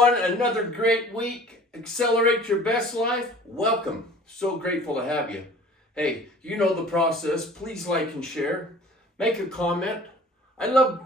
everyone. Another great week. Accelerate your best life. Welcome. So grateful to have you. Hey, you know the process. Please like and share. Make a comment. I love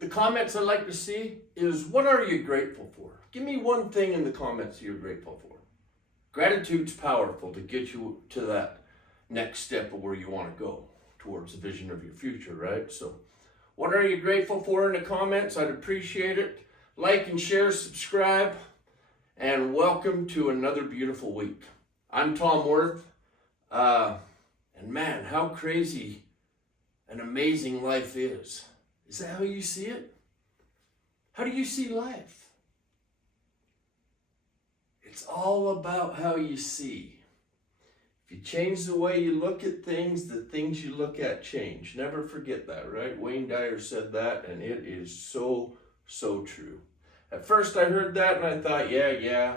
the comments I like to see is, what are you grateful for? Give me one thing in the comments you're grateful for. Gratitude's powerful to get you to that next step of where you want to go towards the vision of your future, right? So what are you grateful for in the comments? I'd appreciate it. Like and share, subscribe, and welcome to another beautiful week. I'm Tom Worth, and man, how crazy and amazing life is. Is that how you see it? How do you see life? It's all about how you see. If you change the way you look at things, the things you look at change. Never forget that, right? Wayne Dyer said that, and it is so true. At first I heard that and I thought, yeah.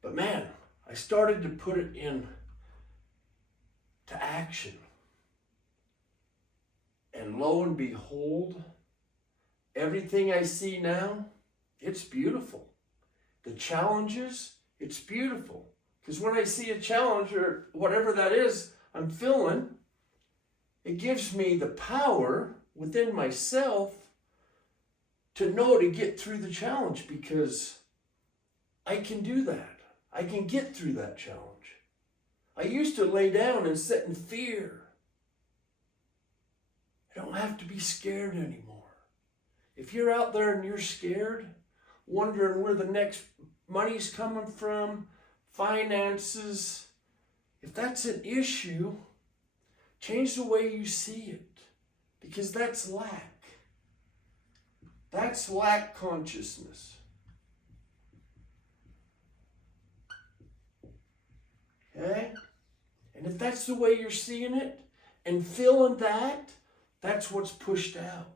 But man, I started to put it in to action. And lo and behold, everything I see now, it's beautiful. The challenges, it's beautiful. Because when I see a challenge or whatever that is I'm feeling, it gives me the power within myself to know to get through the challenge, because I can do that. I can get through that challenge. I used to lay down and sit in fear. I don't have to be scared anymore. If you're out there and you're scared, wondering where the next money's coming from, finances, if that's an issue, change the way you see it, because that's lack. That's lack consciousness. Okay? And if that's the way you're seeing it and feeling that, that's what's pushed out.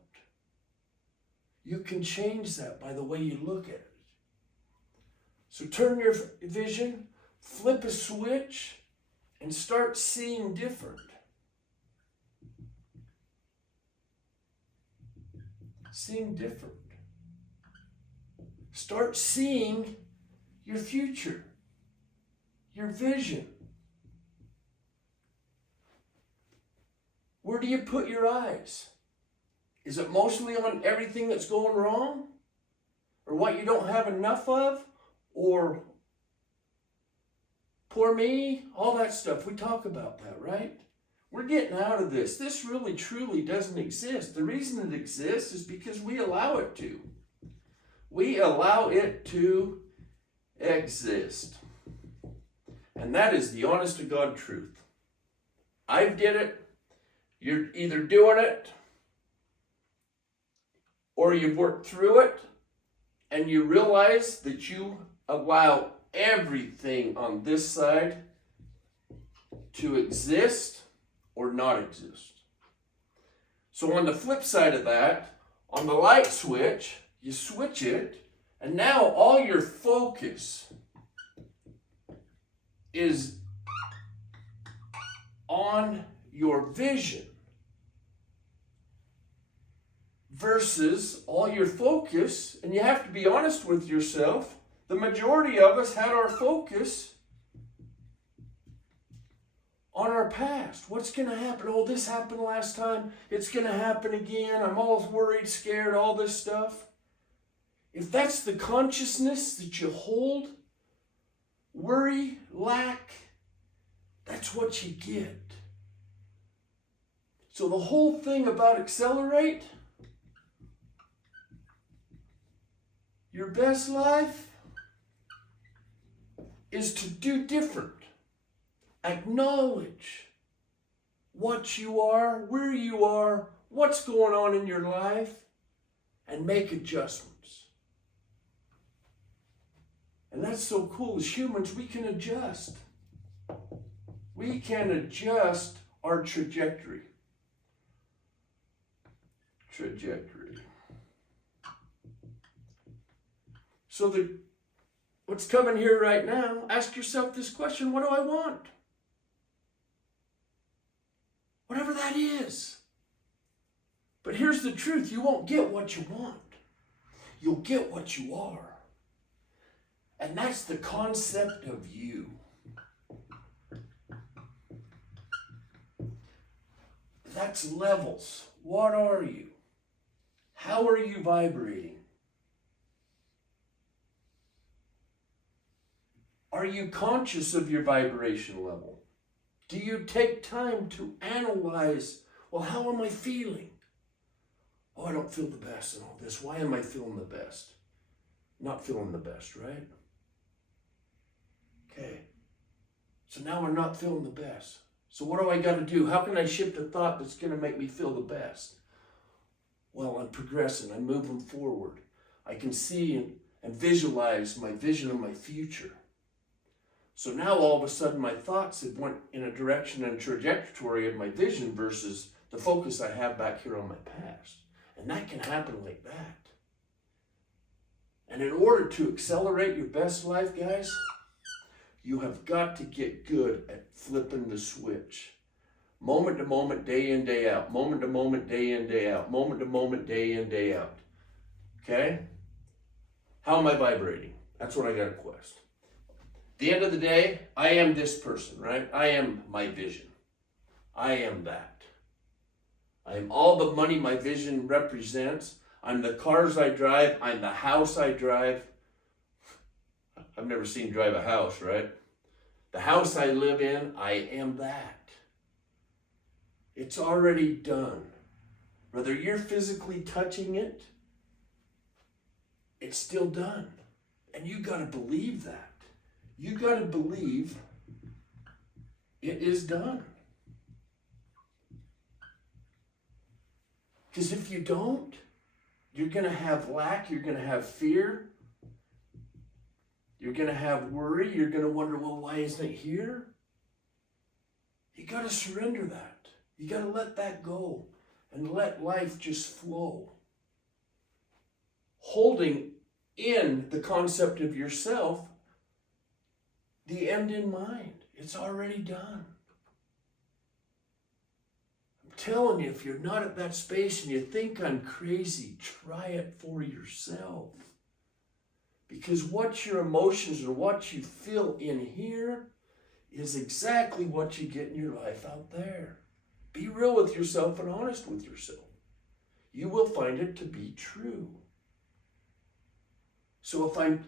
You can change that by the way you look at it. So turn your vision, flip a switch, and start seeing different. Seeing different. Start seeing your future, your vision. Where do you put your eyes? Is it mostly on everything that's going wrong? Or what you don't have enough of? Or poor me? All that stuff. We talk about that, right? We're getting out of this. This really, truly doesn't exist. The reason it exists is because we allow it to. We allow it to exist. And that is the honest to God truth. I did it. You're either doing it or you've worked through it and you realize that you allow everything on this side to exist or not exist. So on the flip side of that, on the light switch, you switch it, and now all your focus is on your vision versus all your focus, and you have to be honest with yourself, the majority of us had our focus on our past. What's going to happen? Oh, this happened last time. It's going to happen again. I'm all worried, scared, all this stuff. If that's the consciousness that you hold, worry, lack, that's what you get. So the whole thing about accelerate your best life is to do different. Acknowledge what you are, where you are, what's going on in your life, and make adjustments. And that's so cool. As humans, we can adjust. We can adjust our trajectory. So what's coming here right now, ask yourself this question: what do I want? Whatever that is. But here's the truth. You won't get what you want. You'll get what you are. And that's the concept of you. That's levels. What are you? How are you vibrating? Are you conscious of your vibration level? Do you take time to analyze, well, how am I feeling? Oh, I don't feel the best in all this. Why am I feeling the best? Not feeling the best, right? Okay. So now we're not feeling the best. So what do I got to do? How can I shift a thought that's going to make me feel the best? Well, I'm progressing. I'm moving forward. I can see and visualize my vision of my future. So now all of a sudden my thoughts have went in a direction and trajectory of my vision versus the focus I have back here on my past. And that can happen like that. And in order to accelerate your best life, guys, you have got to get good at flipping the switch. Moment to moment, day in, day out. Moment to moment, day in, day out. Moment to moment, day in, day out. Okay? How am I vibrating? That's what I got to quest. At the end of the day, I am this person, right? I am my vision. I am that. I am all the money my vision represents. I'm the cars I drive. I'm the house I drive. I've never seen drive a house, right? The house I live in, I am that. It's already done. Whether you're physically touching it, it's still done. And you got to believe that. You got to believe it is done. Because if you don't, you're going to have lack, you're going to have fear, you're going to have worry, you're going to wonder, well, why isn't it here? You got to surrender that. You got to let that go and let life just flow. Holding in the concept of yourself, the end in mind. It's already done. I'm telling you, if you're not at that space and you think I'm crazy, try it for yourself. Because what your emotions or what you feel in here is exactly what you get in your life out there. Be real with yourself and honest with yourself. You will find it to be true. So if I'm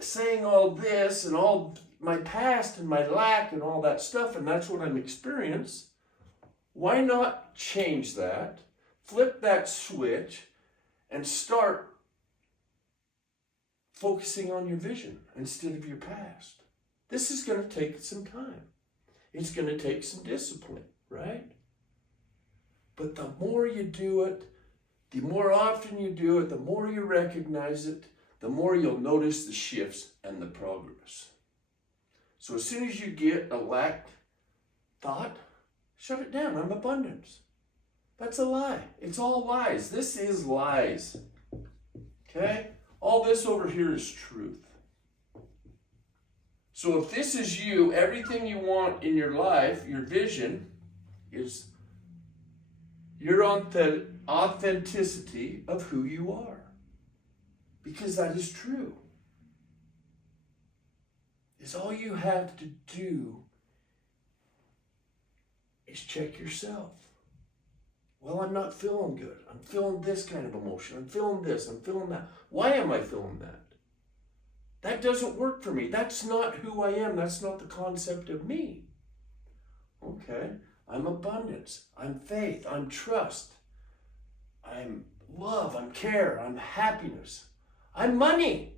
saying all this and all my past and my lack and all that stuff, and that's what I'm experiencing, why not change that, flip that switch, and start focusing on your vision instead of your past? This is going to take some time. It's going to take some discipline, right? But the more you do it, the more often you do it, the more you recognize it, the more you'll notice the shifts and the progress. So as soon as you get a lack thought, shut it down. I'm abundance. That's a lie. It's all lies. This is lies. Okay? All this over here is truth. So if this is you, everything you want in your life, your vision, is your authenticity of who you are. Because that is true. It's all you have to do is check yourself. Well, I'm not feeling good. I'm feeling this kind of emotion. I'm feeling this. I'm feeling that. Why am I feeling that? That doesn't work for me. That's not who I am. That's not the concept of me. Okay. I'm abundance. I'm faith. I'm trust. I'm love. I'm care. I'm happiness. I'm money.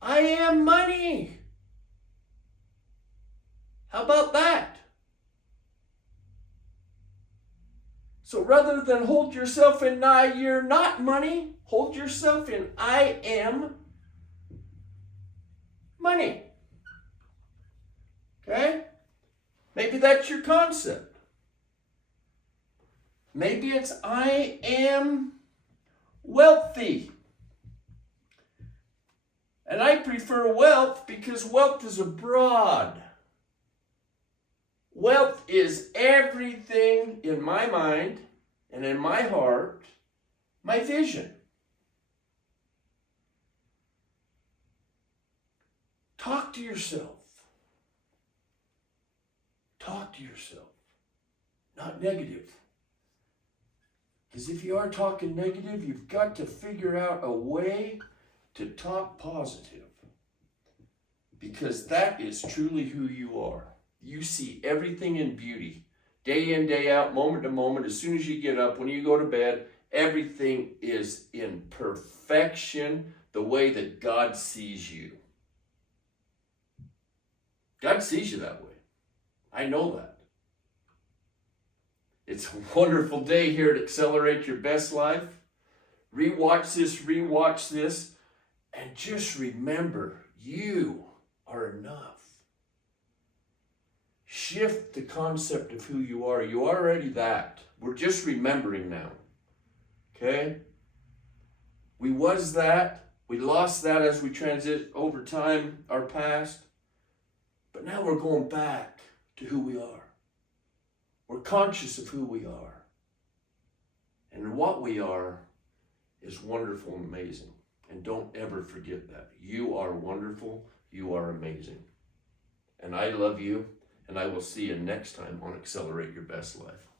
I am money. How about that? So rather than hold yourself in you're not money, hold yourself in I am money. Okay? Maybe that's your concept. Maybe it's I am wealthy. And I prefer wealth because wealth is abroad. Wealth is everything in my mind and in my heart, my vision. Talk to yourself. Talk to yourself, not negative. Because if you are talking negative, you've got to figure out a way to talk positive. Because that is truly who you are. You see everything in beauty, day in, day out, moment to moment. As soon as you get up, when you go to bed, everything is in perfection, the way that God sees you. God sees you that way. I know that. It's a wonderful day here at Accelerate Your Best Life. Rewatch this, and just remember, you are enough. Shift the concept of who you are. You're already that. We're just remembering now. Okay? We was that. We lost that as we transit over time, our past. But now we're going back to who we are. We're conscious of who we are. And what we are is wonderful and amazing. And don't ever forget that. You are wonderful. You are amazing. And I love you. And I will see you next time on Accelerate Your Best Life.